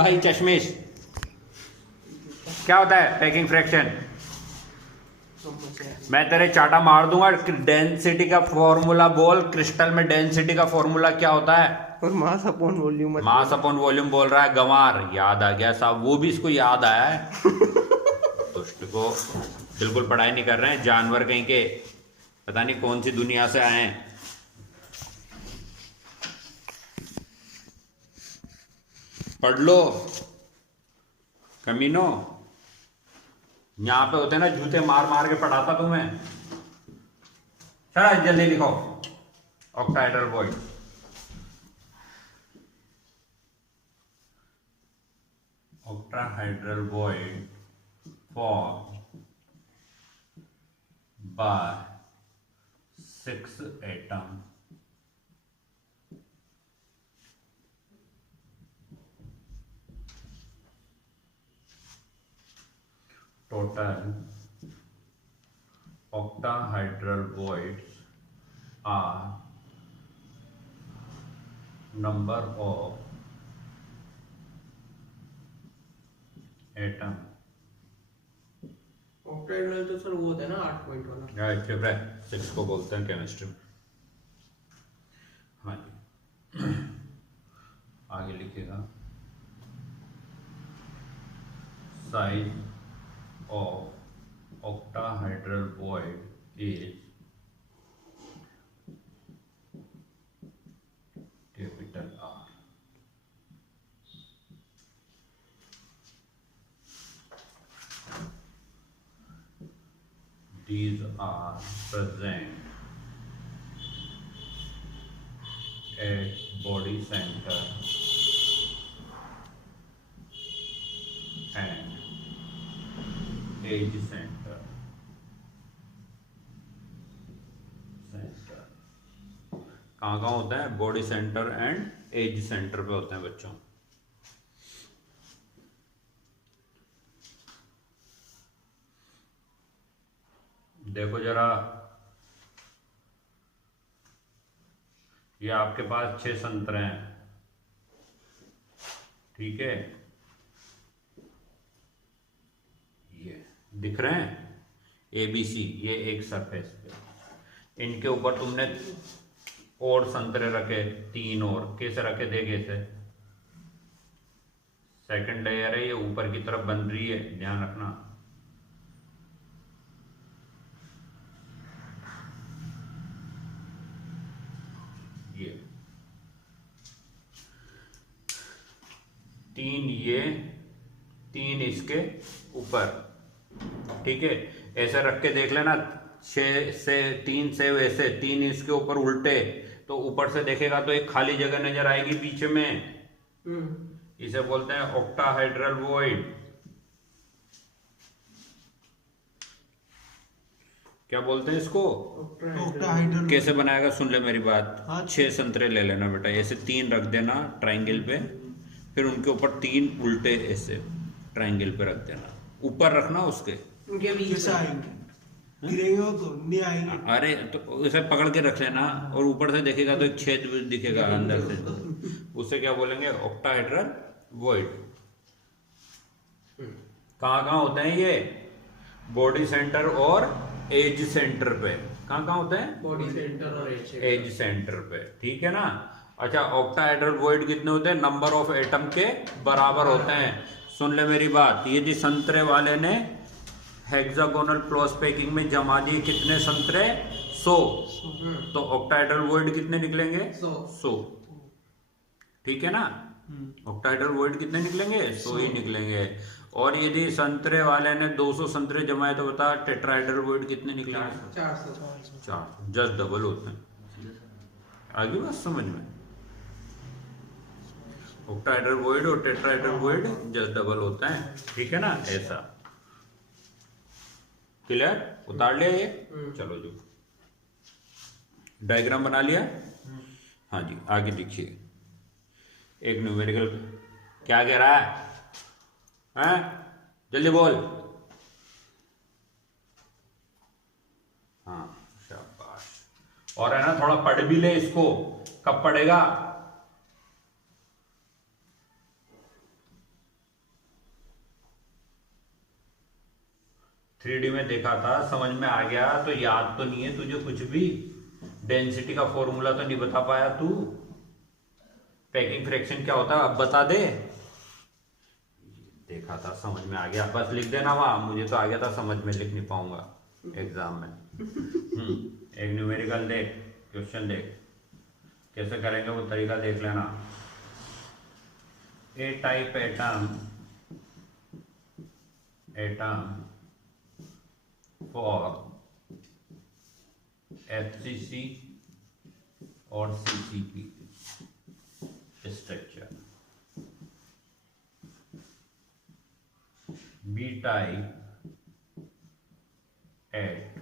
भाई चश्मेश, क्या होता है पैकिंग फ्रैक्शन? मैं तेरे चाटा मार दूंगा। डेंसिटी का फॉर्मूला बोल। क्रिस्टल में डेंसिटी का फॉर्मूला क्या होता है? और mass upon volume. Mass upon volume बोल रहा है गंवार। याद आ गया साहब, वो भी इसको याद आया है। दुष्ट को बिल्कुल पढ़ाई नहीं कर रहे हैं, जानवर कहीं के, पता नहीं कौन सी दुनिया से आए हैं। पढ़ लो कमीनो। यहाँ पे होते ना जूते मार मार के पढ़ाता तुम्हें। चला जल्दी लिखो octahedral void. octahedral void formed by 6 atoms total octahedral voids are number of atom. Octahedral तो सर वो होता है ना 8 पॉइंट वाला। चुप रहे, 6 को बोलते हैं केमिस्ट्री में। हाँ जी, आगे लिखिएगा। Size of octahedral void is capital R. These are present at body center and edge center. कहाँ होता है? Body center and edge center पे होते हैं बच्चों। देखो जरा, ये आपके पास 6 संतरे हैं, ठीक है? ये दिख रहे हैं ABC, ये एक सरफेस पे। इनके ऊपर तुमने और संतरे रखे, 3 और। कैसे रखे? देखे से सेकंड लेयर है, ये ऊपर की तरफ बन रही है, ध्यान रखना। ये 3 ये, 3 इसके ऊपर, ठीक है? ऐसे रख के देख लेना। 6 से 3 से वैसे 3 इसके ऊपर उल्टे, तो ऊपर से देखेगा तो एक खाली जगह नजर आएगी बीच में। इसे बोलते हैं ऑक्टाहेड्रल वॉइड। क्या बोलते हैं इसको? ऑक्टाहेड्रल। कैसे बनाएगा? सुन ले मेरी बात। 6 संतरे ले लेना बेटा, ऐसे 3 रख देना ट्रायंगल पे, फिर उनके ऊपर 3 उल्टे ऐसे ट्रायंगल पे रख देना। ऊपर रखना उसके, उनके बीच में आएंगे, गिरेंगे तो नहीं आएंगे। अरे तो इसे पकड़ के रख लेना, और ऊपर से देखेगा तो एक छेद दिखेगा अंदर से, उसे क्या बोलेंगे? Octahedral void. कहाँ कहाँ होते हैं ये? बॉडी सेंटर और एज सेंटर पे। कहाँ कहाँ होते हैं? बॉडी सेंटर और एज सेंटर पे, ठीक है ना? अच्छा, ऑक्टाहेड्रल वॉइड कितने होते हैं? नंबर ऑफ एटम के बराबर होते हैं। सुन ले मेरी बात, ये जी संतरे वाले ने हेक्सागोनल क्लोज पैकिंग में जमा दिए कितने संतरे? 100। तो ऑक्टाहेड्रल वॉइड कितने निकलेंगे? 100। ठीक है ना? ऑक्टाहेड्रल वॉइड कितने निकलेंगे? 100 ही निकलेंगे। और यदि संतरे वाले ने 200 संतरे जमाए तो बता टेट्राहेड्रल वॉइड कितने निकलेंगे? 400। जस्ट डबल होते हैं। आगे बात समझ में? ऑक्टाहेड्रल वॉइड और टेट्राहेड्रल वॉइड जस्ट डबल होता है, ठीक है ना? ऐसा क्लियर? उतार लिया ये? चलो जो डायग्राम बना लिया। हाँ जी, आगे देखिए। एक न्यूमेरिकल क्या कह रहा है? हैं? जल्दी बोल। हाँ शाबाश। और है ना, थोड़ा पढ़ भी ले इसको। कब पढ़ेगा? 3D में देखा था, समझ में आ गया, तो याद तो नहीं है तुझे कुछ भी? डेंसिटी का फॉर्मूला तो नहीं बता पाया तू? पैकिंग फ्रैक्शन क्या होता है अब बता दे। देखा था, समझ में आ गया, बस लिख देना वहां, मुझे तो आ गया था समझ में, लिख नहीं पाऊंगा एग्जाम में। एक न्यूमेरिकल देख, क्वेश्चन देख कैसे करेंगे वो तरीका देख लेना। ए टाइप एटम फॉर FCC और CCP structure, B type at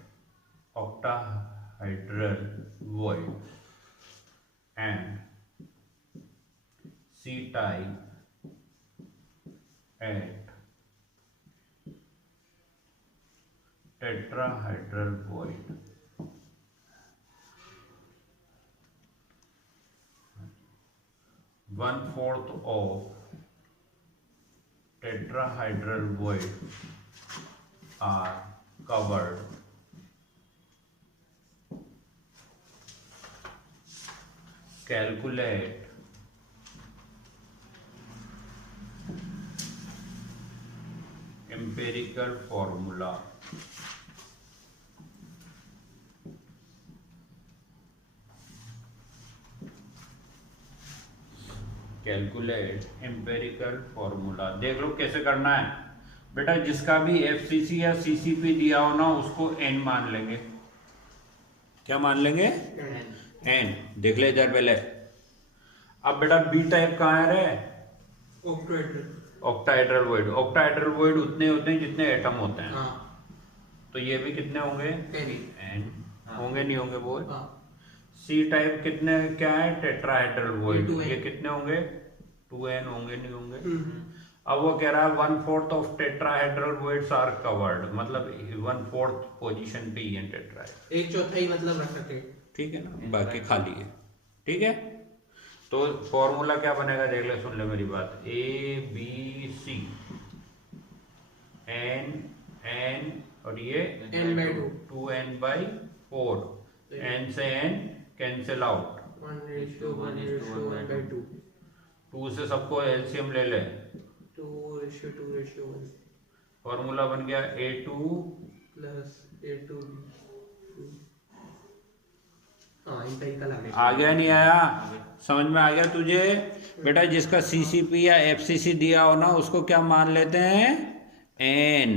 octahedral void and C type at tetrahedral void. One fourth of tetrahedral void are covered calculate empirical formula calculate empirical formula. देख लो कैसे करना है बेटा, जिसका भी FCC या CCP दिया हो ना उसको n मान लेंगे। क्या मान लेंगे? n। देख ले इधर पहले। अब बेटा B टाइप कहाँ है रे? Octahedral void. ऑक्टाहेड्रल वॉइड उतने होते हैं जितने एटम होते हैं। तो ये भी कितने होंगे? n होंगे, नहीं होंगे बोल? C टाइप कितने, क्या है? Tetrahedral void. ये कितने होंगे? 2n होंगे, नहीं होंगे? अब वो कह रहा है 1/4 of tetrahedral voids are covered, मतलब 1/4 पोजीशन पे ही है टेट्राहेड्रल, 1/4 मतलब रख सकते। ठीक है ना, बाकी खाली है। ठीक है, तो फॉर्मूला क्या बनेगा देख ले, सुन ले मेरी बात। ABC n और ये n/2 2n/4, n से n कैंसिल आउट, 1:1:1/2, 2 से सबको एलसीएम ले ले, 2:2:1, फॉर्मूला बन गया A2 प्लस A2। हाँ, इंपेरिकल आ गया, नहीं आया? समझ में आ गया तुझे बेटा? जिसका CCP या FCC दिया हो ना उसको क्या मान लेते हैं? n,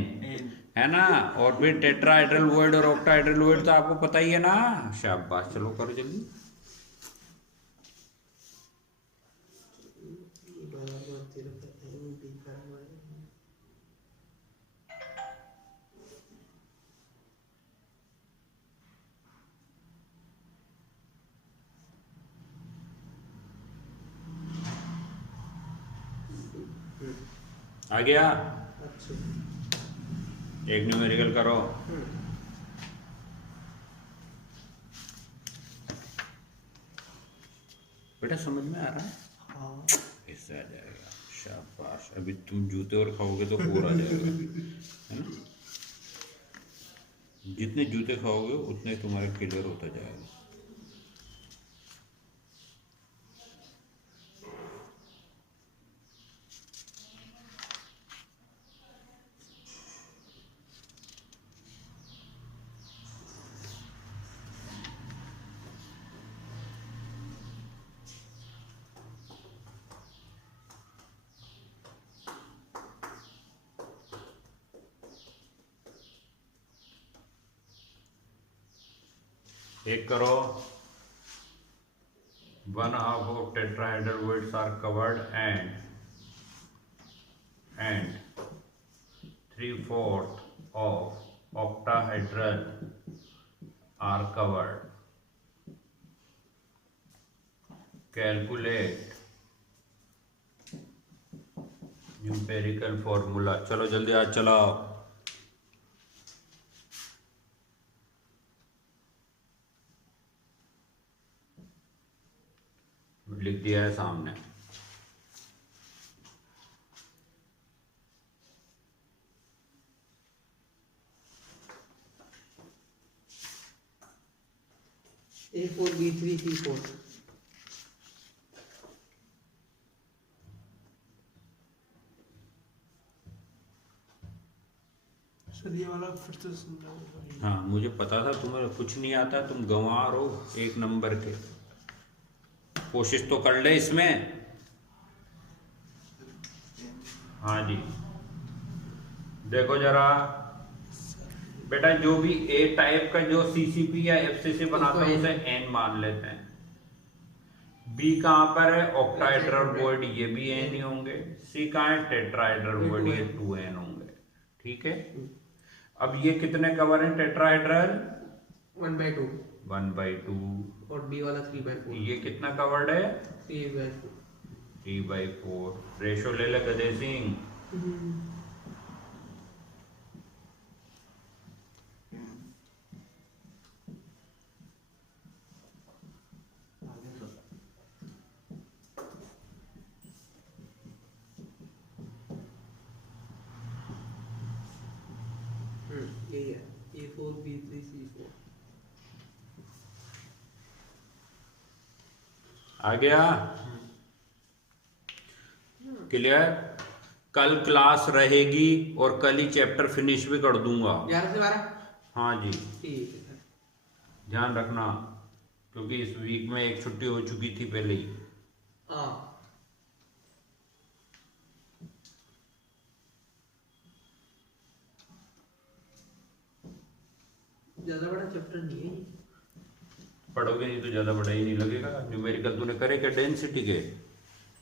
है ना। और फिर टेट्राहेड्रल वॉइड और ऑक्टाहेड्रल वॉइड तो आपको पता ही है ना। शाबाश, चलो करो जल्दी। आ गया? अच्छा, एक न्यूमेरिकल करो। बेटा समझ में आ रहा है? हाँ, इससे आ जाएगा। शाबाश, अभी तुम जूते और खाओगे तो और आ जाएगा, है ना। जितने जूते खाओगे उतने तुम्हारे क्लियर होता जाएगा। एक करो, 1/2 of tetrahedral voids are covered and 3/4 of octahedral are covered. Calculate numerical formula। चलो जल्दी आज चलाओ। लिख दिया है सामने। A4 B3 C4। सर ये वाला फिर से समझाओ। हाँ मुझे पता था तुम्हें कुछ नहीं आता, तुम गंवार हो एक नंबर के। कोशिश तो कर ले इसमें। हाँ जी देखो जरा बेटा, जो भी ए टाइप का जो सीसीपी या एफसीसी बनाता है उसे एन मान लेते हैं। बी कहाँ पर है? ऑक्टाहेड्रल वॉइड, ये भी एन ही होंगे। सी कहाँ है? टेट्राहेड्रल वॉइड, ये 2n होंगे। ठीक है, अब ये कितने कवर हैं टेट्राहेड्रल? 1/2। 1/2। और बी वाला 3/4। ये कितना कवर्ड है? 3/4। 3/4। रेशो ले ले गधे सिंह। यही है A4 B3 C4। आ गया? क्लियर? कल क्लास रहेगी और कल ही चैप्टर फिनिश भी कर दूंगा। 11 से 12। हाँ जी ठीक है सर। ध्यान रखना, क्योंकि इस वीक में एक छुट्टी हो चुकी थी पहले ही। हाँ ज्यादा बड़ा चैप्टर नहीं है। पढ़ोगे नहीं तो ज्यादा बड़ा ही नहीं लगेगा। न्यूमेरिकल तूने करे क्या डेंसिटी के?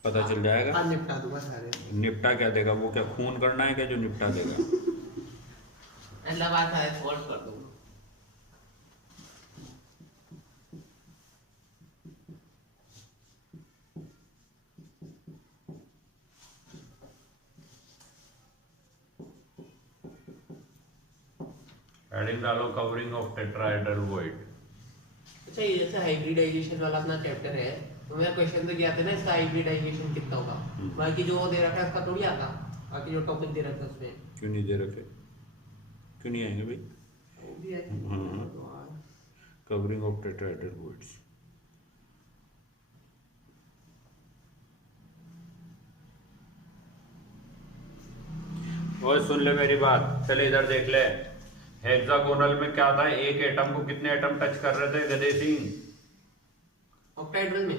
पता चल जाएगा। हाँ निपटा दूंगा सारे। निपटा क्या देगा वो? क्या खून करना है क्या जो निपटा देगा? अल्लाह बात है, सॉल्व कर दूंगा। हेडिंग डालो कवरिंग ऑफ टेट्राहेड्रल वॉइड। अच्छा ये जैसे हाइब्रिडाइजेशन वाला अपना चैप्टर है, तो मेरा क्वेश्चन तो किया था ना इसका हाइब्रिडाइजेशन कितना होगा। बाकी जो दे रखा है उसका थोड़ी आता, बाकी जो टॉपिक दे रखा है उसमें। क्यों नहीं दे रखे? क्यों नहीं आएंगे भाई? वो भी है। Covering of tetrahedral voids. और सुन ले मेरी बात, चले इधर देख ले। हेक्सागोनल में क्या था? एक एटम को कितने एटम टच कर रहे थे गधे सिंह? ऑक्टाहेड्रल में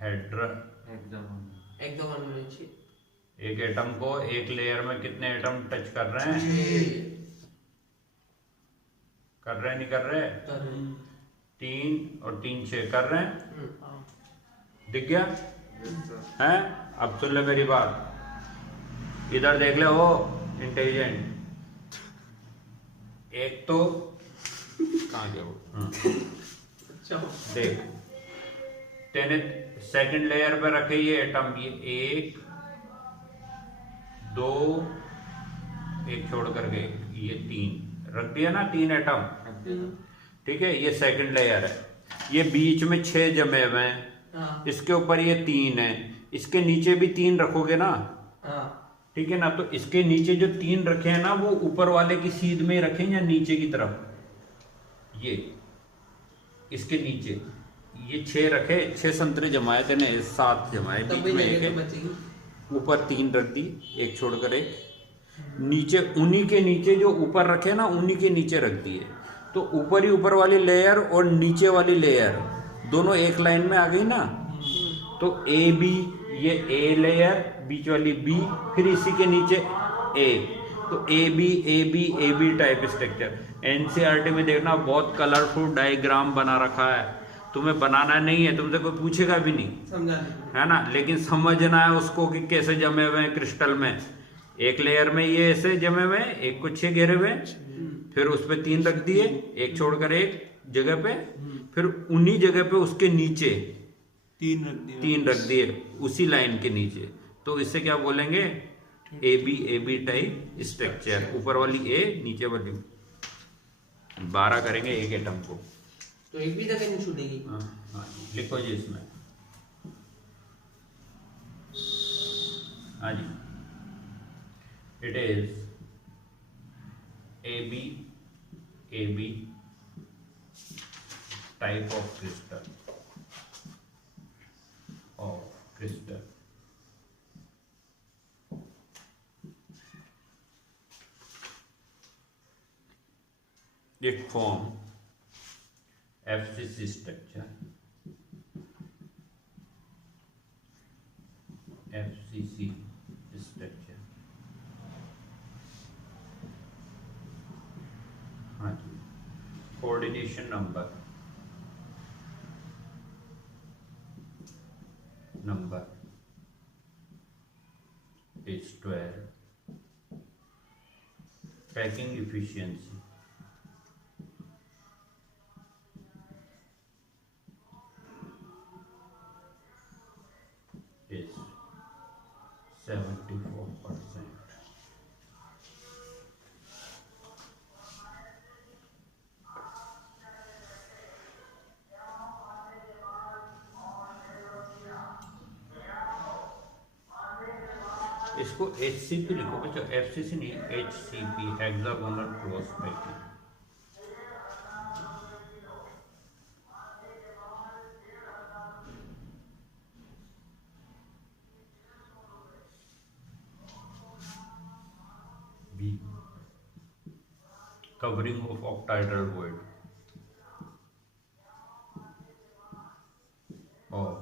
हेक्सागोनल में एक एटम को एक लेयर में कितने एटम टच कर रहे हैं? कर रहे नहीं कर रहे? 3 और 3 6 कर रहे हैं। दिख गया है? अब सुन ले मेरी बात, इधर देख ले। हो इंटेलिजेंट, एक तो कहाँ गया वो? अच्छा देख, तेने सेकंड लेयर पे रखे ये एटम, ये 1 2 एक छोड़ करके ये 3 रख दिया ना, 3 एटम। ठीक है, ये सेकंड लेयर है। ये बीच में 6 जमे हुए हैं, इसके ऊपर ये 3 है, इसके नीचे भी 3 रखोगे ना। ठीक है ना, तो इसके नीचे जो 3 रखे हैं ना, वो ऊपर वाले की सीध में रखें या नीचे की तरफ? ये इसके नीचे ये 6 रखे, 6 संतरे जमाए थे ना, 7 जमाए, बीच में एक है, ऊपर 3 रख दी, एक छोड़कर एक नीचे। उन्हीं के नीचे जो ऊपर रखे ना, उन्हीं के नीचे रख दिए। तो ऊपर ही ऊपर वाली लेयर और नीचे वाली लेयर दोनों एक लाइन में आ गई ना। तो ए बी, ये ए लेयर, बीच वाली बी, फिर इसी के नीचे ए। तो A B type structure. NCERT में देखना बहुत कलरफुल डायग्राम बना रखा है, तुम्हें बनाना नहीं है, तुमसे कोई पूछेगा भी नहीं, समझा है ना। लेकिन समझना है उसको कि कैसे जमे हुए हैं क्रिस्टल में। एक लेयर में ये ऐसे जमे हुए हैं, एक को 6 घेरे हुए, फिर उस पे 3 रख दिए, एक छोड़कर एक जगह पे, फिर उन्हीं जगह पे उसके नीचे 3 रख दिए उसी लाइन के नीचे। तो इससे क्या बोलेंगे? A B type structure. ऊपर वाली ए, नीचे वाली 12 करेंगे एक एटम को। तो एक भी जगह नहीं छूटेगी। हाँ, लिखो जी इसमें। हाँ जी, it is A B type of crystal it form FCC structure. FCC structure. हाँ जी, coordination number is 12. Packing efficiency is 74%. इसको HCP लिखो बच्चों, FCC नहीं, HCP hexagonal close packing. B covering of octahedral void of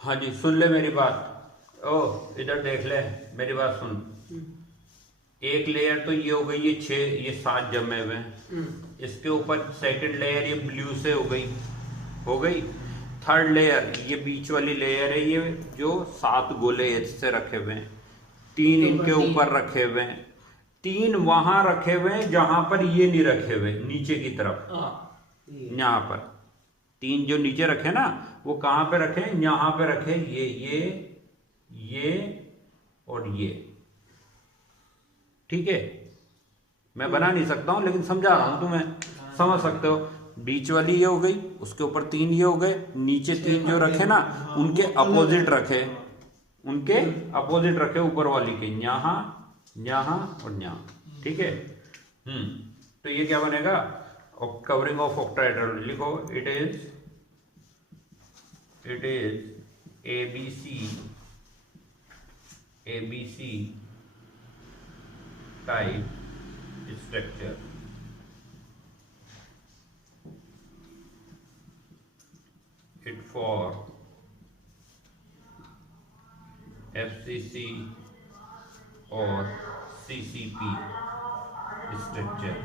हाँ जी, सुन ले मेरी बात। ओ इधर देख ले, मेरी बात सुन। एक लेयर तो ये हो गई, ये 6 ये 7 जमे हुए हैं। इसके ऊपर सेकंड लेयर ये ब्लू से हो गई। थर्ड लेयर ये बीच वाली लेयर है, ये जो 7 गोले इससे रखे हुए हैं। 3 इनके ऊपर रखे हुए हैं, 3 वहां रखे हुए हैं जहां पर ये नहीं रखे हुए, नीचे की तरफ। यहाँ पर 3 जो नीचे रखे ना, वो कहां पे रखे? यहां पे रखे, ये और ये। ठीक है, मैं बना नहीं सकता हूं लेकिन समझा रहा हूं, तुम्हें समझ सकते हो। बीच वाली ये हो गई, उसके ऊपर 3 ये हो गए, नीचे 3 जो रखे ना उनके अपोजिट रखे, ऊपर वाली के यहां और यहां। ठीक है। तो ये क्या बनेगा? कवरिंग ऑफ ऑक्टाहेड्रल लिखो, it is ABC type structure. It for FCC or CCP structure.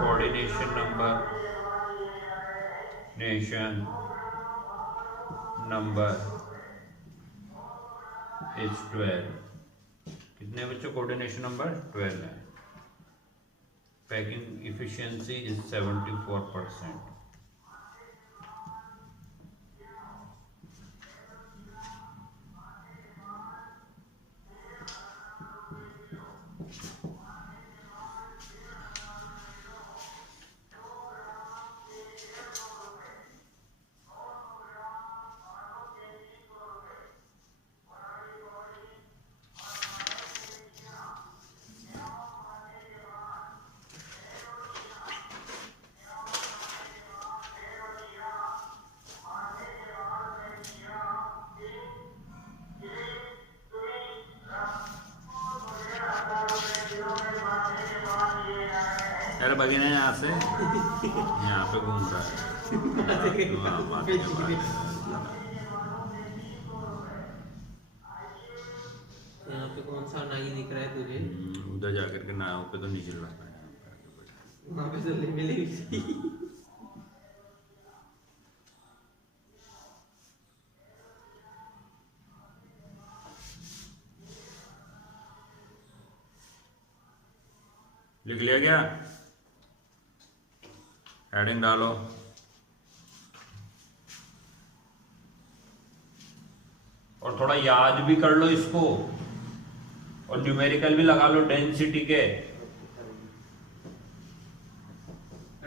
Coordination number is 12. कितने बच्चों? कोऑर्डिनेशन नंबर 12 है। Packing efficiency is 74%। यार बगीना यहाँ से यहाँ पे घूम रहा है। यहाँ पे कौन सा नाई दिख रहा है तुझे? उधर जाकर के नाव पे तो नहीं चल रहा है, वहाँ पे तो ले मिलेगी। लिख लिया क्या? हेडिंग डालो। और थोड़ा याद भी कर लो इसको, और न्यूमेरिकल भी लगा लो डेंसिटी के।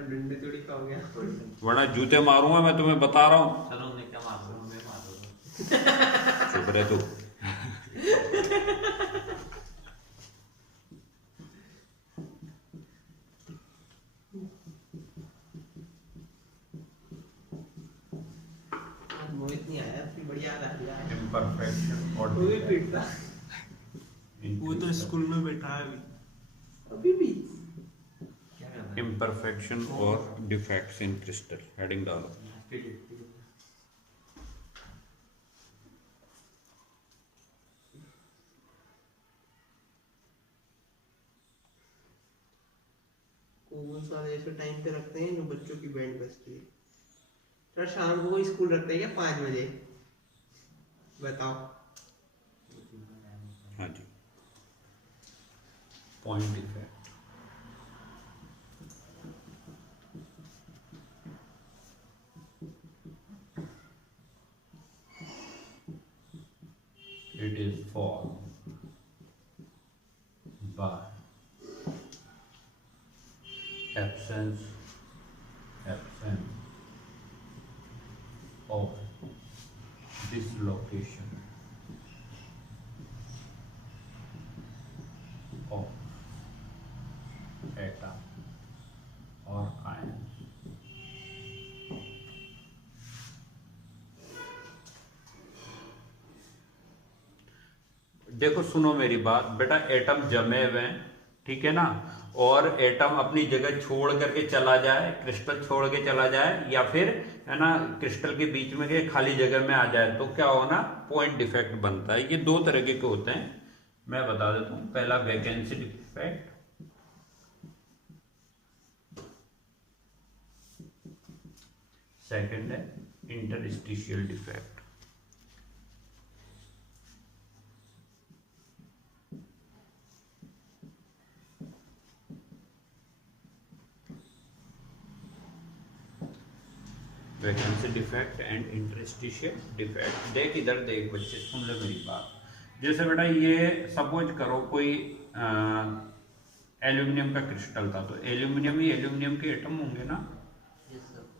डंडे थोड़ी खाओगे आप। वरना जूते मारूंगा मैं, तुम्हें बता रहा हूँ। चलो उन्हें क्या मार दो, हमें मार दो। चुप रहे तू। आज मोहित नहीं आया, फिर बढ़िया आ रहा है। इम्परफेक्शन और वो भी पीटता वो तो स्कूल में बैठा है अभी। अभी भी। क्या कर रहा है? इम्परफेक्शन और डिफेक्ट्स इन क्रिस्टल, हेडिंग डालो। कौन सा ऐसे टाइम पे रखते हैं जो बच्चों की बैंड बजती है? सर शाम को कोई स्कूल रखते हैं क्या 5 बजे? बताओ। हाँ जी, point defect. It is formed by absence of dislocation of atom or ion. देखो सुनो मेरी बात बेटा, एटम जमे हुए हैं, ठीक है ना, और एटम अपनी जगह छोड़ करके चला जाए, क्रिस्टल छोड़ के चला जाए, या फिर है ना क्रिस्टल के बीच में के खाली जगह में आ जाए, तो क्या होना, पॉइंट डिफेक्ट बनता है। ये दो तरह के होते हैं, मैं बता देता हूं। पहला वैकेंसी डिफेक्ट, सेकंड है interstitial defect. Vacancy defect and interstitial defect. देख इधर देख बच्चे, सुन ले मेरी बात। जैसे बेटा ये सपोज करो कोई एल्यूमिनियम का क्रिस्टल था, तो एल्यूमिनियम ही एल्यूमिनियम के एटम होंगे ना,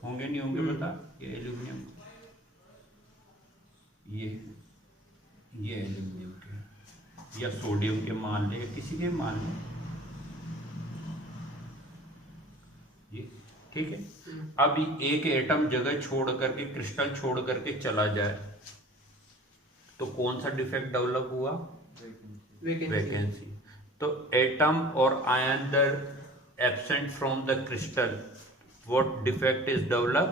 होंगे नहीं होंगे बता। ये एल्यूमिनियम, ये एल्यूमिनियम के, या सोडियम के मान ले, किसी के मान ले, ये ठीक है। अब एक एटम जगह छोड़ करके, क्रिस्टल छोड़ करके चला जाए, तो कौन सा डिफेक्ट डेवलप हुआ, वैकेंसी। तो एटम और ion the absent from the crystal, what defect is develop,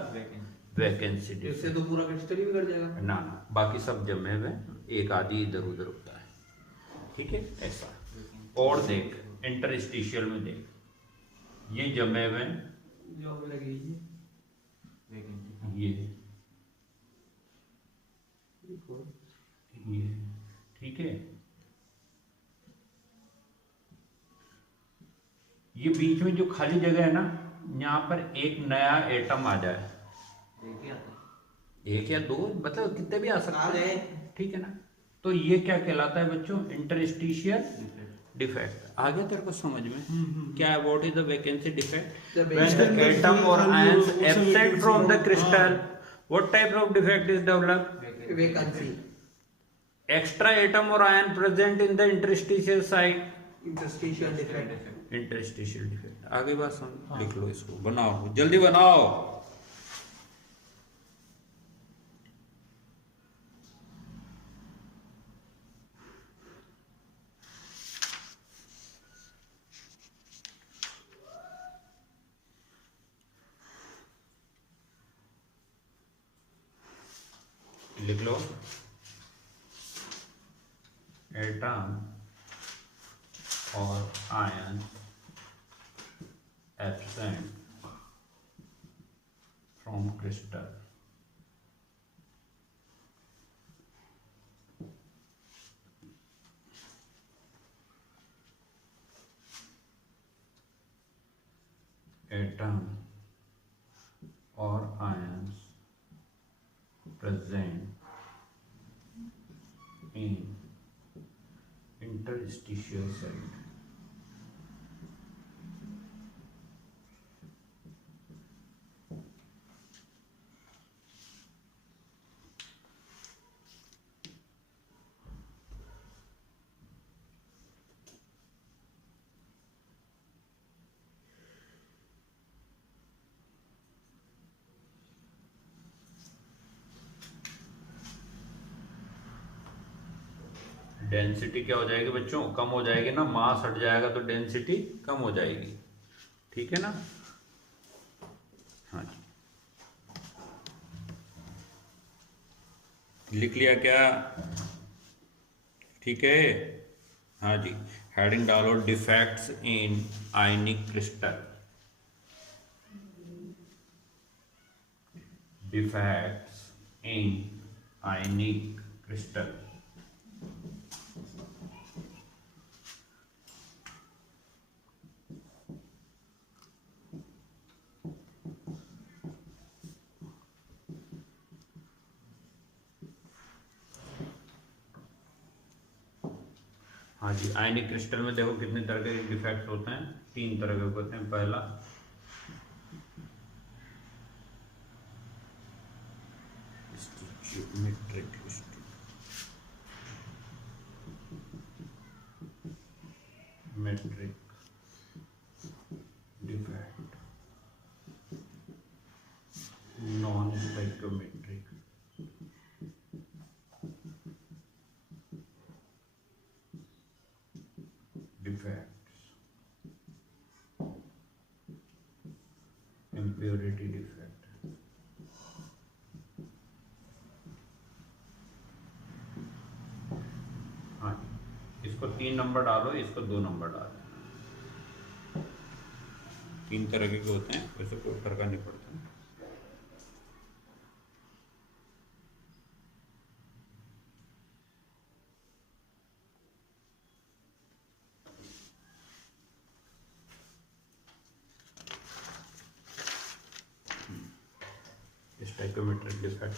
vacancy इससे डिफेक्ट। तो पूरा क्रिस्टल ही बिगड़ जाएगा। ना ना, बाकी सब जमे हुए, एक आदि इधर उधर होता है, ठीक है ऐसा। और देख इंटरस्टिशियल में देख, ये जमे हुए, जो हमें लगेगी ये ठीक है। ये बीच में जो खाली जगह है ना, यहाँ पर एक नया एटम आ जाए, एक या दो, मतलब कितने भी आ सकते हैं, ठीक है ना। तो ये क्या कहलाता है बच्चों, इंटरस्टिशियल डिफेक्ट। आ गया तेरे को समझ में क्या है, what is the vacancy defect? When the atom और ions absent from the crystal, what type of defect is developed, vacancy. Extra atom और ion present in the interstitial site, interstitial defect. Interstitial defect. आगे बात समझ, लिख लो इसको, बनाओ जल्दी बनाओ। लिख लो, एटम और ion absent from crystal, atom और ions present in interstitial site, density क्या हो जाएगी बच्चों, कम हो जाएगी ना, मास हट जाएगा तो डेंसिटी कम हो जाएगी, ठीक है ना। हाँ जी, लिख लिया क्या, ठीक है। हाँ जी, हेडिंग डालो defects in ionic crystal, defects in ionic crystal. हाँ जी, आयनिक क्रिस्टल में देखो कितने तरह के डिफेक्ट्स होते हैं, 3 तरह के होते हैं। पहला metric defect, non stoichiometric defects, impurity defect. हाँ, इसको 3 नंबर डालो, इसको 2 नंबर डालो। 3 तरह के होते हैं, वैसे कोई फर्क नहीं पड़ता। Stoichiometric defect,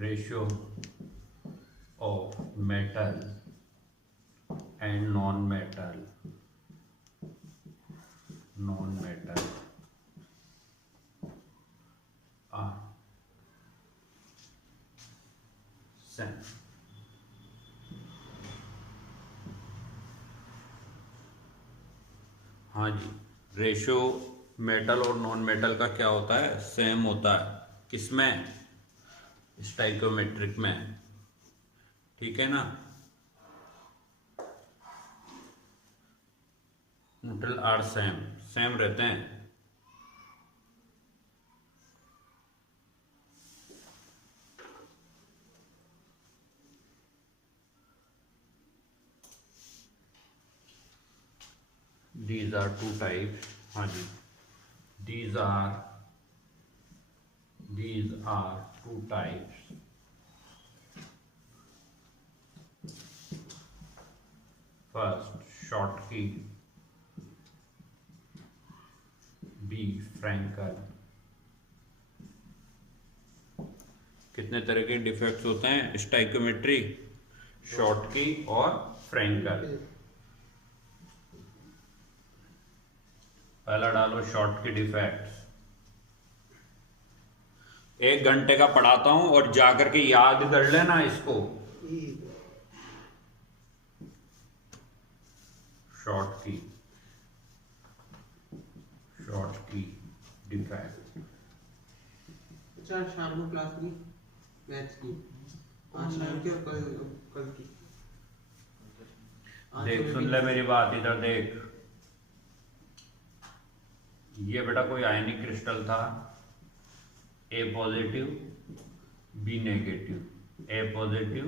ratio of metal and non metal are same। हाँ जी, रेशियो मेटल और नॉन मेटल का क्या होता है, सेम होता है। किसमें, स्टोइकोमेट्रिक में, ठीक है ना। मेटल आर सेम रहते हैं। These are 2 types। हाँ जी, these are 2 types। First, Schottky, B Frankel। कितने तरह के डिफेक्ट्स होते हैं स्टोइकोमेट्री, शॉटकी और फ्रैंकल। पहला डालो शॉटकी डिफेक्ट्स। 1 घंटे का पढ़ाता हूं और जाकर के याद कर लेना इसको। Schottky defect. अच्छा, शाम को क्लास की मैथ्स की, आज शाम की और कल की। देख, सुन ले मेरी बात, इधर देख। ये बेटा कोई आयनिक क्रिस्टल था, ए पॉजिटिव बी नेगेटिव, ए पॉजिटिव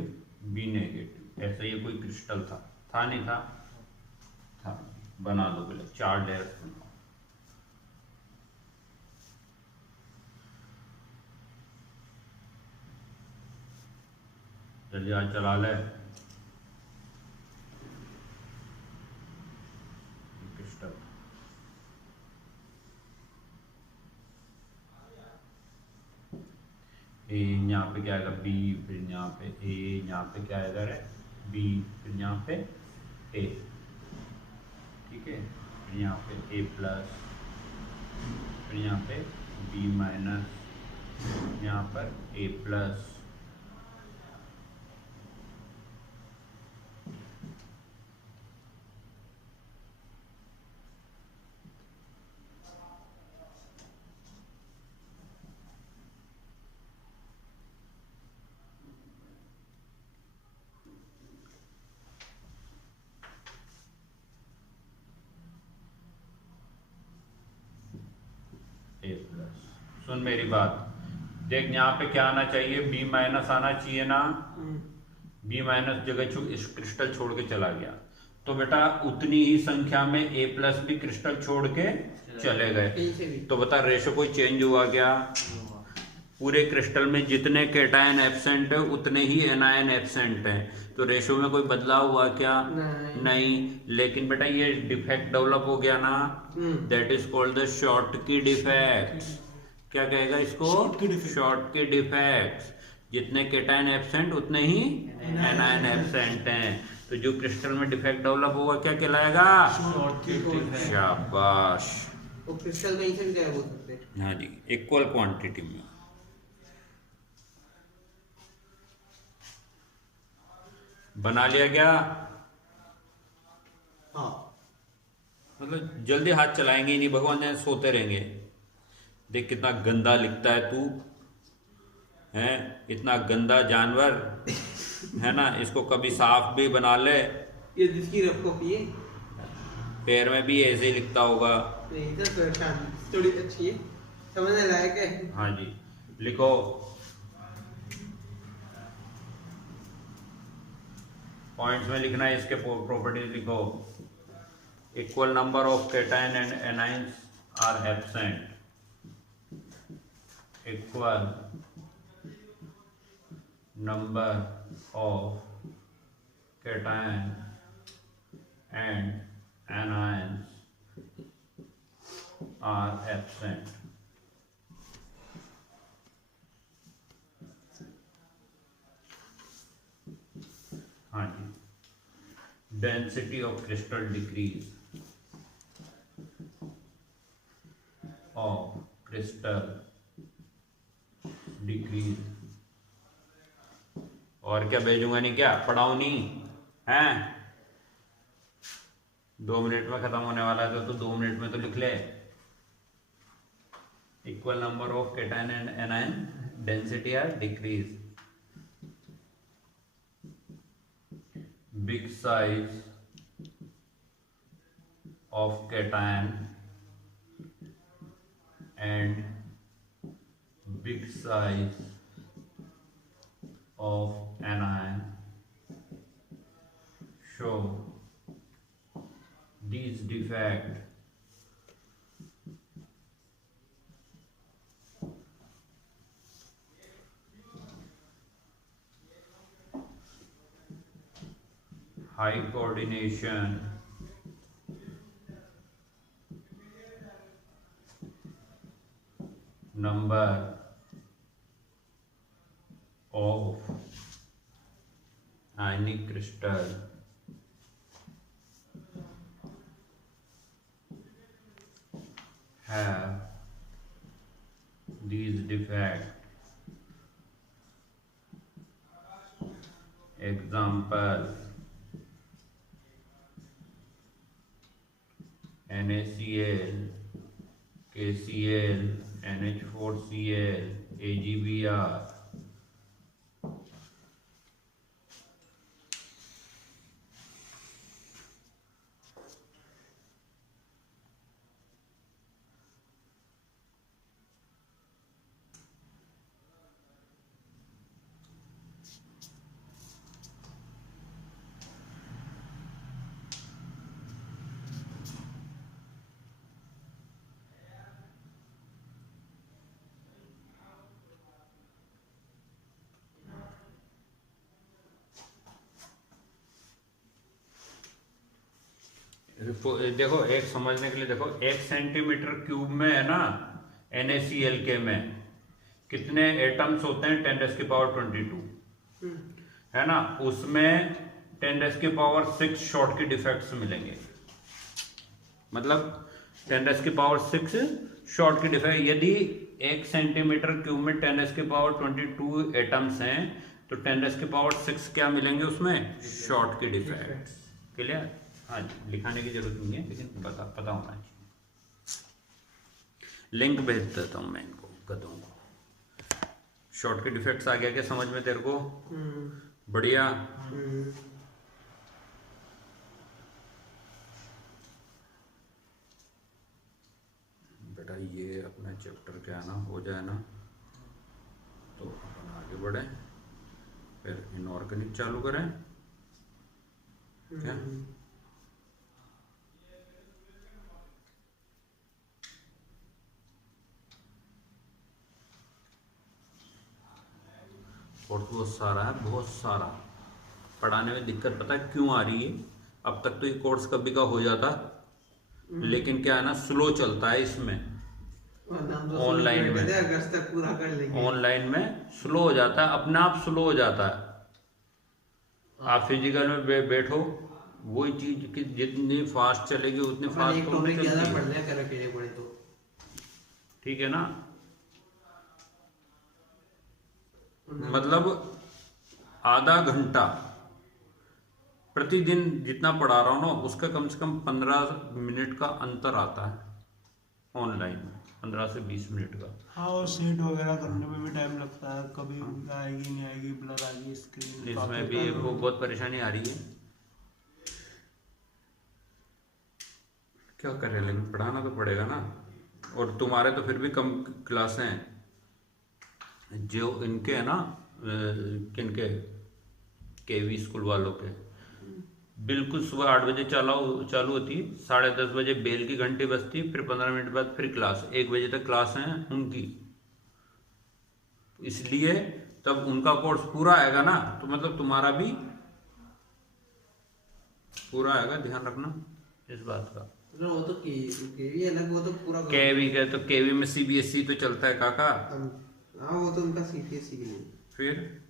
बी नेगेटिव, ऐसा ये कोई क्रिस्टल था नहीं था? था। बना दो पहले 4 लेयर्स बनाओ। जल्दी आज चला ले। क्रिस्टल ए, यहाँ पे क्या आएगा बी, फिर यहाँ पे ए, यहाँ पे क्या आएगा बी, फिर यहाँ पे ए, ठीक है। फिर यहाँ पे ए प्लस, फिर यहाँ पे बी माइनस, यहाँ पर ए प्लस, सुन मेरी बात, देख यहाँ पे क्या आना चाहिए, बी माइनस आना चाहिए ना, बी माइनस जगह इस क्रिस्टल छोड़ के चला गया, तो बेटा उतनी ही संख्या में ए प्लस भी क्रिस्टल छोड़ के चले गए, तो बता रेशो कोई चेंज हुआ क्या? पूरे क्रिस्टल में जितने कैटायन एब्सेंट है उतने ही एनायन एब्सेंट है, तो रेशो में कोई बदलाव हुआ क्या? नहीं। लेकिन बेटा ये डिफेक्ट डेवलप हो गया ना, that is called the short की डिफेक्ट। क्या कहेगा इसको? शॉर्ट की डिफेक्ट। जितने कैटायन एब्सेंट उतने ही एनायन एब्सेंट हैं, तो जो क्रिस्टल में डिफेक्ट डेवलप होगा क्या कहलाएगा? शाबाश। वो क्रिस्टल कहीं से भी गायब हो सकते हैं। हाँ जी, इक्वल क्वांटिटी में। बना लिया क्या? हाँ मतलब जल्दी हाथ चलाएंगे ही नहीं, भगवान जाने सोते रहेंगे। देख कितना गंदा लिखता है तू, है इतना गंदा जानवर है ना, इसको कभी साफ भी बना ले। ये जिसकी रफ कॉपी है, पैर में भी ऐसे ही लिखता होगा। नहीं तो थोड़ी अच्छी है, समझने लायक है। हाँ जी, लिखो। पॉइंट्स में लिखना है, इसके प्रॉपर्टीज लिखो। Equal number of cation and anions are absent. Equal number of cation and anions are absent. हाँ जी, density of crystal decrease of crystal decrease। और क्या भेजूंगा? नहीं क्या पढ़ाऊं? नहीं है, 2 मिनट में खत्म होने वाला है, तो 2 मिनट में तो लिख ले। Equal number of cation and anion density are decrease. Big size of cation and big size of anion show these defect high coordination number of ionic crystal have these defects. Example: NaCl, KCl, NH4Cl, AgBr। देखो एक समझने के लिए, देखो 1 centimetre cube में है ना NaCl के में कितने एटम्स होते हैं? 10⁻²2 है ना, उसमें 10⁻6 शॉर्ट के डिफेक्ट्स मिलेंगे। मतलब 10⁻6 शॉर्ट के डिफेक्ट। यदि 1 सेंटीमीटर क्यूब में 10⁻22 एटम्स हैं तो 10⁻6 क्या मिलेंगे उसमें? शॉर्ट के डिफेक्ट। क्लियर? हाँ, लिखाने की जरूरत नहीं है, लेकिन पता होना चाहिए। लिंक भेज देता हूँ मैं इनको, गधों को। शॉर्ट के डिफेक्ट्स आ गया क्या समझ में तेरे को? बढ़िया। बेटा ये अपना चैप्टर क्या है ना हो जाए ना तो अपन आगे बढ़े, फिर इनऑर्गेनिक चालू करें क्या। और तो बहुत सारा है, बहुत सारा पढ़ाने में दिक्कत पता है क्यों आ रही है। अब तक तो ये कोर्स कभी का हो जाता, लेकिन क्या है ना स्लो चलता है इसमें, ऑनलाइन में अगस्त तक पूरा कर लेंगे। ऑनलाइन में स्लो हो जाता है, अपने आप स्लो हो जाता है। आप फिजिकल में बैठो वही चीज की जितनी फास्ट चलेगी उतनी फास्ट एक तो टॉपिक नहीं ज्यादा चलती पढ़ है। लिया कर अकेले पढ़े तो। ठीक है ना, मतलब आधा घंटा प्रतिदिन जितना पढ़ा रहा हूँ ना उसका कम से कम 15 मिनट का अंतर आता है ऑनलाइन में, 15 से 20 मिनट का। हाँ, और सेट वगैरह करने में भी टाइम लगता है, कभी आएगी नहीं आएगी, ब्लर आ गई स्क्रीन, इसमें भी वो बहुत परेशानी आ रही है, क्या करें, लेकिन पढ़ाना तो पड़ेगा ना। और तुम्हारे तो फिर भी कम क्लासें हैं, जो इनके है ना किनके केवी स्कूल वालों के, बिल्कुल सुबह 8 बजे चालू होती, 10:30 बजे बेल की घंटी बजती, फिर 15 मिनट बाद फिर क्लास, 1 बजे तक क्लास है उनकी। इसलिए तब उनका कोर्स पूरा आएगा ना तो मतलब तुम्हारा भी पूरा आएगा, ध्यान रखना इस बात का। मतलब वो तो केवी अलग, वो तो पूरा केवी के तो केवी में सीबीएसई तो चलता है काका। हाँ वो तो उनका सीबीएसई के लिए। फिर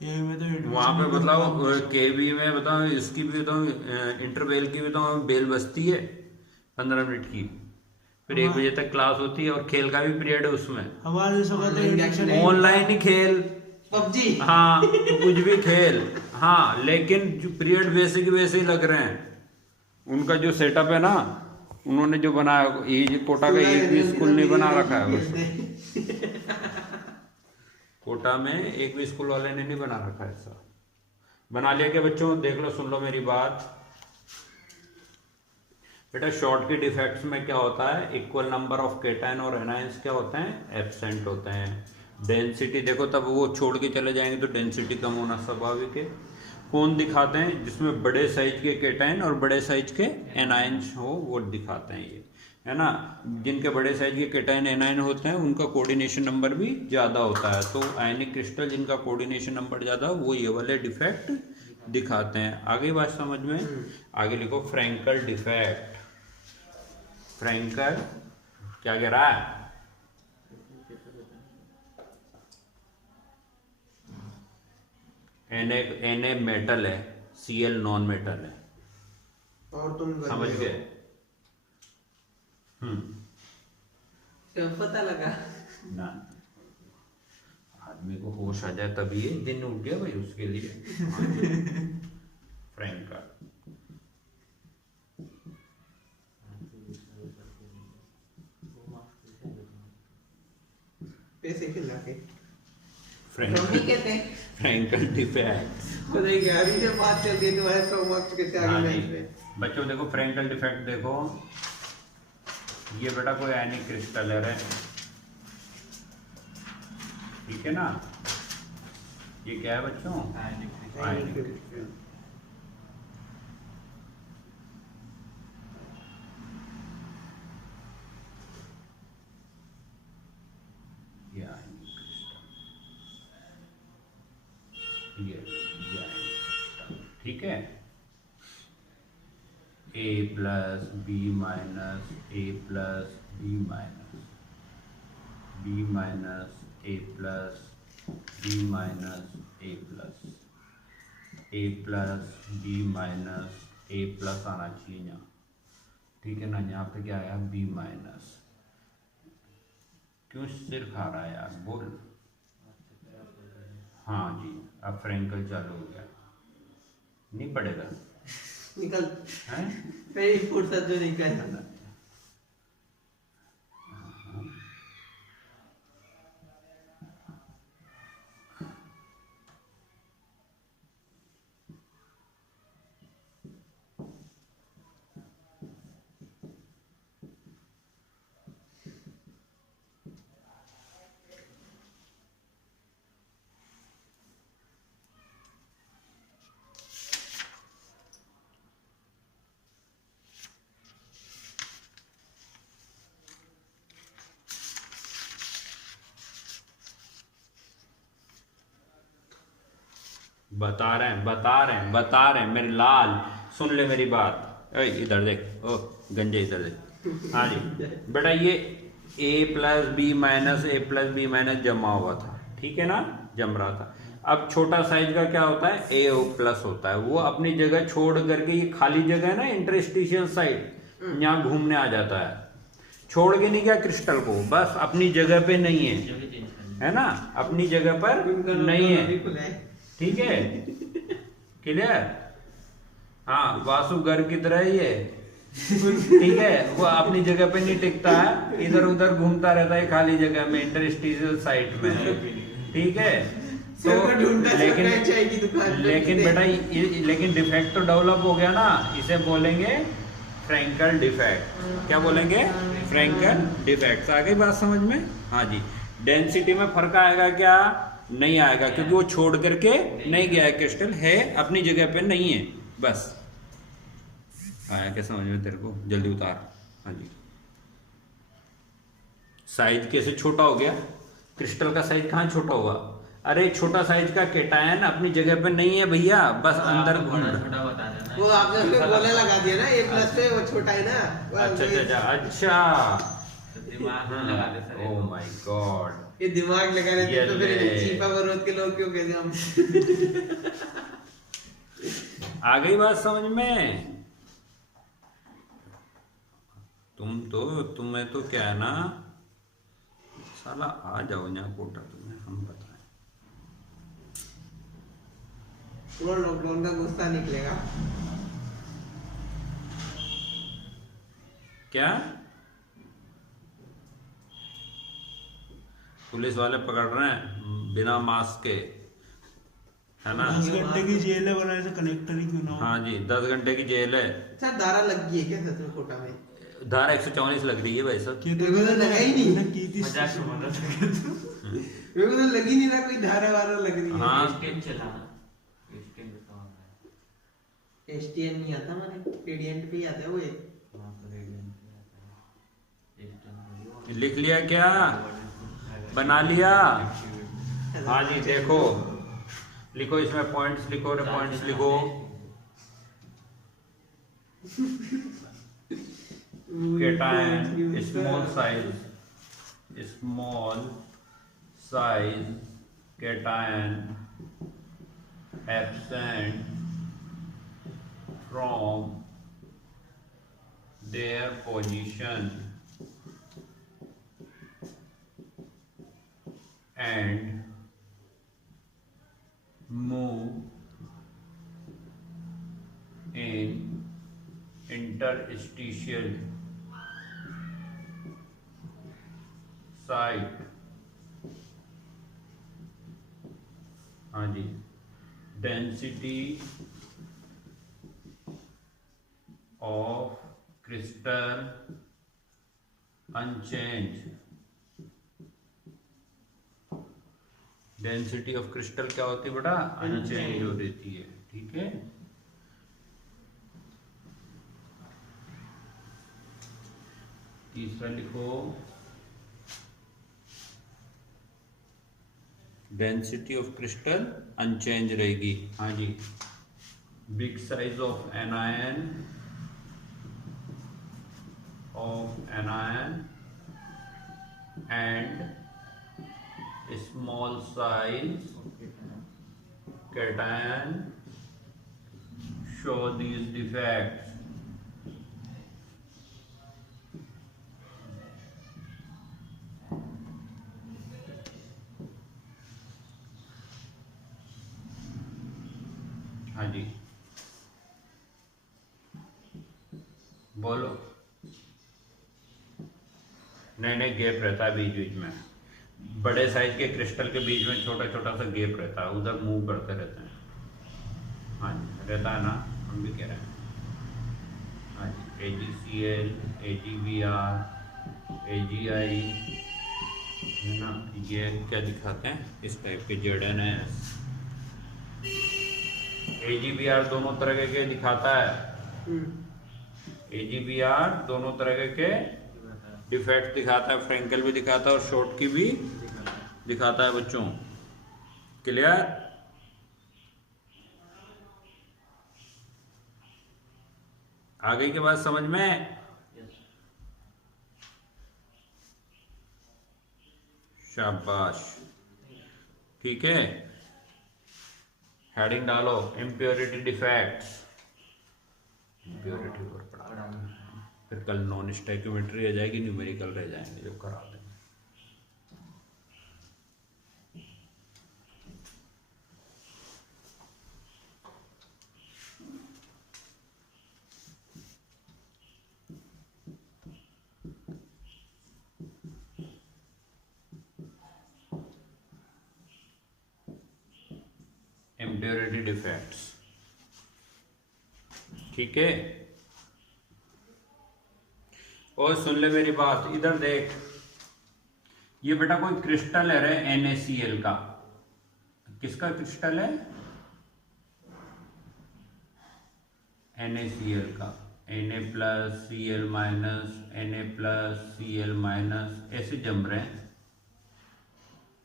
ये में तो वहां पे admission मतलब केवी में बताओ, इसकी भी बताओ, इंटरवेल की भी बताओ बेल बजती है 15 मिनट की, फिर 1 बजे तक क्लास होती है और खेल का भी पीरियड है उसमें। हमारे जैसा का तो Online एडमिशन क्या ऑनलाइन ही खेल, पबजी। हाँ तो कुछ भी खेल, हाँ लेकिन जो पीरियड वैसे के वैसे ही लग रहे हैं। उनका जो सेटअप है ना, उन्होंने जो बनाया, ये कोटा का एक भी स्कूल नहीं बना रखा है बस। कोटा में एक भी स्कूल वाले ने नहीं बना रखा है ऐसा। बना लिया क्या बच्चों, देख लो सुन लो मेरी बात बेटा। शॉर्ट की डिफेक्ट्स में क्या होता है, इक्वल नंबर ऑफ केटायन और एनायंस क्या होते हैं, एब्सेंट होते हैं। डेंसिटी देखो, तब वो छोड़ के चले जाएंगे तो डेंसिटी कम होना स्वाभाविक है। कौन दिखाते हैं, जिसमें बड़े साइज के केटायन और बड़े साइज के एनायंस हो वो दिखाते हैं, ये है ना। जिनके बड़े साइज के केटायन एनायन होते हैं उनका कोऑर्डिनेशन नंबर भी ज़्यादा होता है। तो आयनिक क्रिस्टल जिनका कोऑर्डिनेशन नंबर ज़्यादा वो ये वाले डिफेक्ट दिखाते हैं। आगे बात समझ में, आगे लिखो फ्रैंकल डिफेक्ट। फ्रैंकल क्या कह रहा है, Na मेटल है, Cl नॉन मेटल है, और तुम समझ गए। क्या पता लगा। ना आदमी को होश आ जाए तभी ये दिन उठ गया भाई उसके लिए। फ्रैंकल पैसे खिला के फ्रैंकल कहते हैं। Frenkel defect. पता ही क्या, अभी से बात चल रही है तुम्हारे 100 मार्क्स कैसे आगे हाँ मैच जी में। बच्चों देखो फ्रैंकल डिफेक्ट देखो, ये बेटा कोई आयनिक क्रिस्टल है, ठीक है ना। ये क्या है बच्चों, आयनिक क्रिस्टल। ये आयनिक क्रिस्टल, ये आयनिक क्रिस्टल, ठीक है। A plus B minus A plus B minus B minus A plus B minus A plus A plus B minus A plus आना चाहिए यहाँ, ठीक है ना। यहाँ पे क्या आया, बी माइनस। क्यों सिर खा रहा है यार, बोल। हाँ जी, अब फ्रैंकल चालू हो गया, नहीं पड़ेगा निकल हैं। मेरी फुर्सत जो निकल। बता रहे हैं मेरे लाल, सुन ले मेरी बात। इधर देख, ओ गंजे इधर देख। हाँ जी बेटा, ये a+b - जमा हुआ था, ठीक है ना, जम रहा था। अब छोटा साइज का क्या होता है, a+ होता है, वो अपनी जगह छोड़ करके, ये खाली जगह है ना इंटरस्टिशियल साइड, यहाँ घूमने आ जाता है। छोड़ के नहीं गया क्रिस्टल को, बस अपनी जगह पे नहीं है ना, अपनी जगह पर नहीं है, ठीक है, क्लियर। हाँ, वासु घर की तरह ही है, ठीक है, वो अपनी जगह पे नहीं टिकता है, इधर उधर घूमता रहता है खाली जगह में, इंटरस्टिशियल साइट में, ठीक है। तो लेकिन बेटा लेकिन डिफेक्ट तो डेवलप हो गया ना, इसे बोलेंगे फ्रैंकल डिफेक्ट। क्या बोलेंगे, फ्रैंकल डिफेक्ट। आ गई बात समझ में। हाँ जी, डेंसिटी में फर्क आएगा क्या, नहीं आएगा, क्योंकि वो छोड़ करके नहीं गया है, क्रिस्टल है अपनी जगह पे नहीं है, बस। आया क्या समझ में तेरे को, जल्दी उतार। हाँ जी, साइज कैसे छोटा हो गया, क्रिस्टल का साइज कहाँ छोटा हुआ, अरे छोटा साइज का केटायन अपनी जगह पे नहीं है भैया, बस अंदर घूम रहा। बता देना, वो आपने उसमें गोला लगा दिया ना, A+ पे वो छोटा है ना। अच्छा दिमाग में लगा दे सर। ओह माय गॉड, ये दिमाग लगा रहे तो फिर चीपा बरोद के लोग क्यों कहते हम। आ गई बात समझ में। तुम्हें तो क्या है ना साला, आ जाओ यहाँ कोटा, तुम्हें हम बताएं। पूरा लॉकडाउन का गुस्सा निकलेगा क्या, पुलिस वाले पकड़ रहे हैं बिना मास्क के, है ना। 10 घंटे की जेल है, बनाने से कनेक्टर ही क्यों ना हो। हाँ जी, 10 घंटे की जेल है। अच्छा, धारा लग गई है क्या सच में कोटा में? धारा 144 लग रही है भाई साहब। तो लगा ही नहीं। की थी मजाक से बोल रहा था। मेरे को तो लगी नहीं ना कोई धारा वारा लग रही है। हाँ। स्टेन चलाना, स्टेन बताओ ना। STN नहीं आता हमारे, रेडिएंट पे ही आता है वो एक। वहाँ पर रेडियंट पे आता है। लिख लिया क्या, बना लिया। हाँ जी देखो, लिखो इसमें पॉइंट्स लिखो, रे पॉइंट्स लिखो। Cation small size cation absent from their position and move in interstitial site। हाँ जी, density of crystal unchange. Density of crystal क्या होती है बेटा, अनचेंज हो रहती है, ठीक है। तीसरा लिखो, डेंसिटी ऑफ क्रिस्टल अनचेंज रहेगी। हाँ जी, big size of anion and small size cation show these defects। हाँ जी बोलो। नहीं गैप रहता है बीच बीच में, बड़े साइज के क्रिस्टल के बीच में छोटा छोटा सा गैप रहता है, उधर मूव करते रहते हैं। हाँ जी रहता है ना, हम भी कह रहे हैं। हाँ जी, AgCl AgBr AgI है ना, ये क्या दिखाते हैं इस टाइप के ZnS AgBr दोनों तरह के दिखाता है। AgBr दोनों तरह के डिफेक्ट दिखाता है, फ्रैंकल भी दिखाता है और शॉर्ट की भी दिखाता है बच्चों, क्लियर। आगे की बात समझ में? यस। शाबाश, ठीक है। हेडिंग डालो, इम्प्योरिटी डिफेक्ट्स। इम्प्योरिटी पर पढ़ा, फिर कल नॉन स्टैक्योमेट्री रह जाएगी, न्यूमेरिकल रह जाएंगे जो करा देंगे। इम्प्योरिटी डिफेक्ट्स, ठीक है। और सुन ले मेरी बात, इधर देख, ये बेटा कोई क्रिस्टल है रे NaCl का। किसका क्रिस्टल है? NaCl का। Na+Cl-, Na+Cl-, ऐसे जम रहे हैं,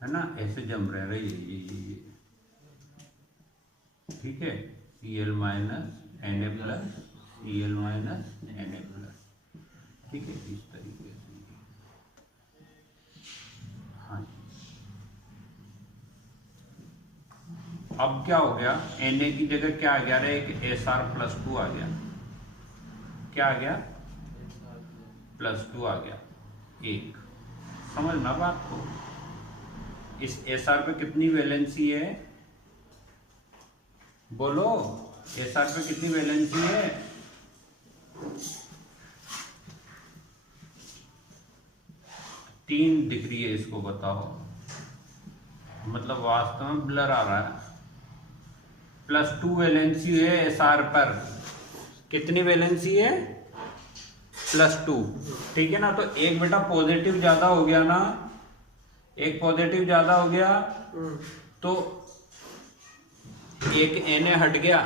है ना, ऐसे जम रहे हैं ये ठीक है। Cl-, Na+, Cl-, Na+, ठीक है, इस तरीके से। हाँ, अब क्या हो गया, Na की जगह क्या आ गया रे, एक Sr+2 आ गया। क्या आ गया? +2 आ गया। एक समझना बात को, इस Sr पे कितनी वैलेंसी है? बोलो, Sr पे कितनी वैलेंसी है? 3 दिख रही है, इसको बताओ। मतलब वास्तव में ब्लर आ रहा है। +2 वैलेंसी है Sr पर। कितनी वैलेंसी है? +2, ठीक है ना। तो एक बेटा पॉजिटिव ज्यादा हो गया ना, एक पॉजिटिव ज्यादा हो गया तो एक Na हट गया,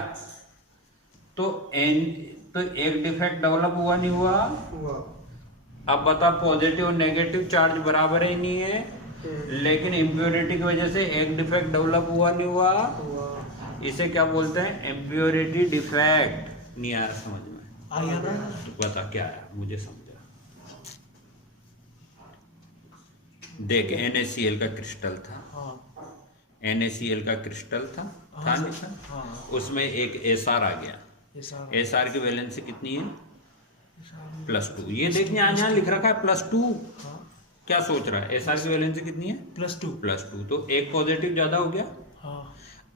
तो एक डिफेक्ट डेवलप हुआ नहीं हुआ? अब बता, पॉजिटिव और नेगेटिव चार्ज बराबर ही नहीं है, लेकिन इम्प्योरिटी की वजह से एक डिफेक्ट डेवलप हुआ नहीं हुआ? इसे क्या बोलते हैं? Impurity defect. नहीं आया समझ में? आया ना? तो बता क्या आया, मुझे समझा। देख, NaCl का क्रिस्टल था। हाँ NaCl का क्रिस्टल था नहीं था? हाँ, उसमें एक Sr आ गया। ये सारा Sr की वैलेंसी कितनी है? सारा- +2। ये देखने यहाँ लिख रखा है +2। हाँ, क्या सोच रहा है? Sr की वैलेंसी कितनी है? +2। +2, तो एक पॉजिटिव ज्यादा हो गया। हाँ,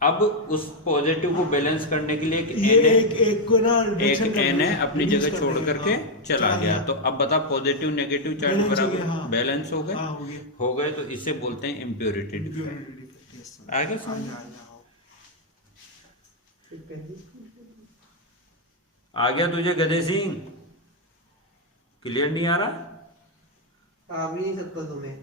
अब उस पॉजिटिव को बैलेंस करने के लिए ये एक एक को ना एक reduction कर Na देंगे, अपनी reduce जगह कर छोड़ देंगे, करके हाँ, चला गया। तो अब बता, पॉजिटिव नेगेटिव चार्ज Balance हो बराबर गया, हाँ। बैलेंस हो गए? हाँ, हो गया। हो गए, तो इसे बोलते हैं impurity defect. Impurity defect, yes, sir. आगे समझ? आया, आया, हाँ। आ गया तुझे गधे सिंह? क्लियर नहीं आ रहा? आ भी नहीं सकता तुम्हें।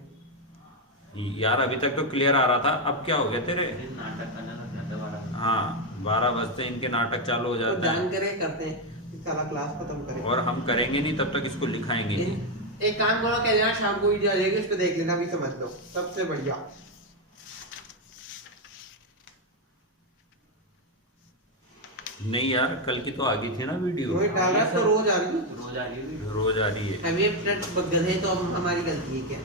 यार अभी तक तो क्लियर आ रहा था, अब क्या हो गया तेरे? फिर नाटक करने लग जाते बड़ा। हाँ, 12 बजते इनके नाटक चालू हो तो जाते जान हैं, करे करते हैं, सारा क्लास खत्म करें। और हम करेंगे नहीं तब तक इसको लिखाएंगे नहीं। एक काम करो, कह देना शाम को वीडियो आ जाएगी, उस पर देख लेना, भी समझ लो, सबसे बढ़िया। नहीं यार, कल की तो आ गई थी ना वीडियो, वही डाल रहा है, तो रोज आ रही है। रोज आ रही है। रोज आ रही है। हमें अपना गधे तो हमारी गलती है क्या?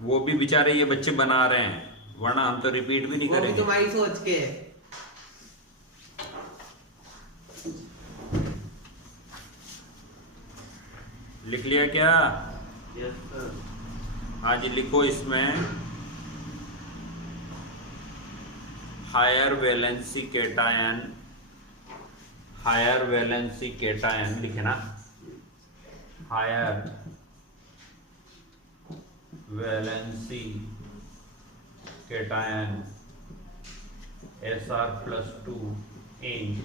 वो भी बेचारे ये बच्चे बना रहे हैं, वरना हम तो रिपीट भी नहीं वो भी करेंगे। तुम्हारी सोच के है। लिख लिया क्या? Yes sir. आज लिखो इसमें higher valency cation, higher valency cation लिखना, higher valency cation Sr+2 in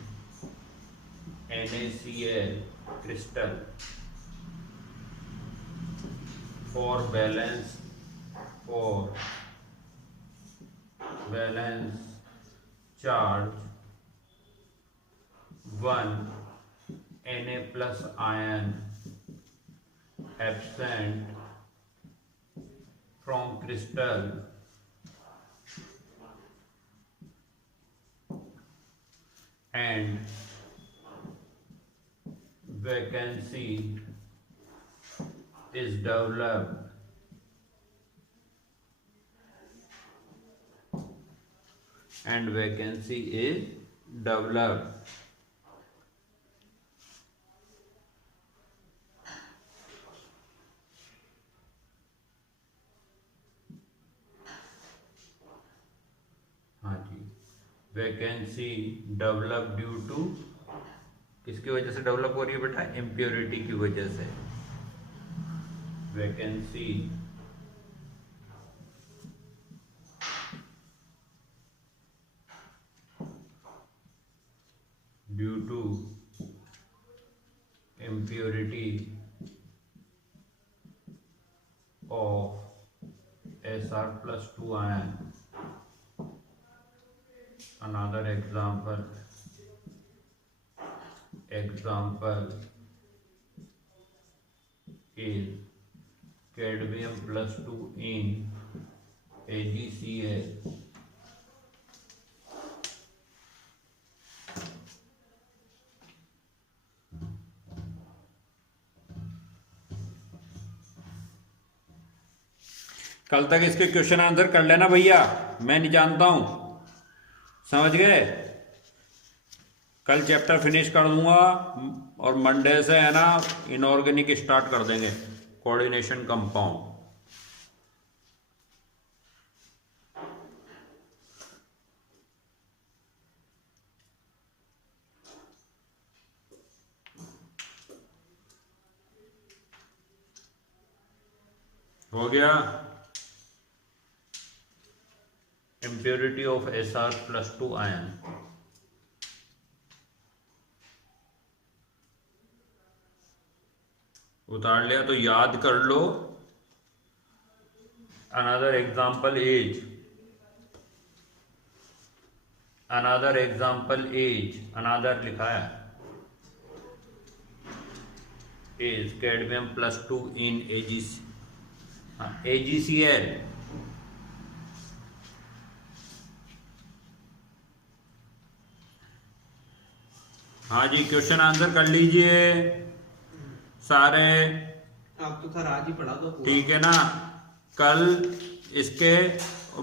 NaCl crystal for balance charge 1 Na+ ion absent from crystal and vacancy is developed and vacancy is developed हाँ जी, vacancy develop due to, किसकी वजह से develop हो रही है बेटा? Impurity की वजह से। Vacancy due to impurity of SR+2 ion. Another example is cadmium+2 in AgCl. कल तक इसके क्वेश्चन आंसर कर लेना भैया, मैं नहीं जानता हूं, समझ गए? कल चैप्टर फिनिश कर दूंगा और मंडे से है ना इनऑर्गेनिक स्टार्ट कर देंगे, कोऑर्डिनेशन कंपाउंड। हो गया? impurity of Sr+2 ion. उतार लिया तो याद कर लो। अनदर एग्जाम्पल इज अनदर लिखा है इज cadmium+2 in AgCl। हाँ जी, क्वेश्चन आंसर कर लीजिए सारे। आप तो सर आज ही पढ़ा दो, ठीक है ना? कल इसके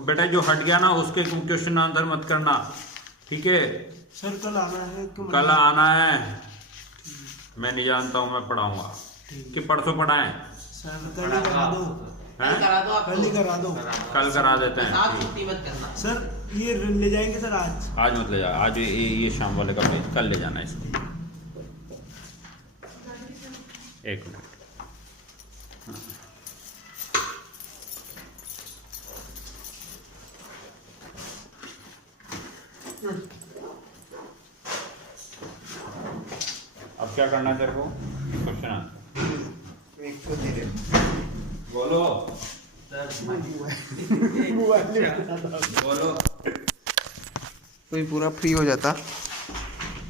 बेटा जो हट गया ना उसके क्वेश्चन आंसर मत करना, ठीक है? सर कल आना है? कल आना है, मैं नहीं जानता हूँ, मैं पढ़ाऊंगा कि परसों पढ़ाएं? सर कल ही करा दो, कल ही करा दो, कल करा देते हैं। आज छुट्टी मत करना सर। ये ले जाएंगे सर आज मत ले जा, आज ये शाम वाले का पेज कल ले जाना इसको। एक मिनट, अब क्या करना है तेरे को? क्वेश्चन आंसर एक तो दे दे। बोलो बोलो। कोई पूरा फ्री हो जाता।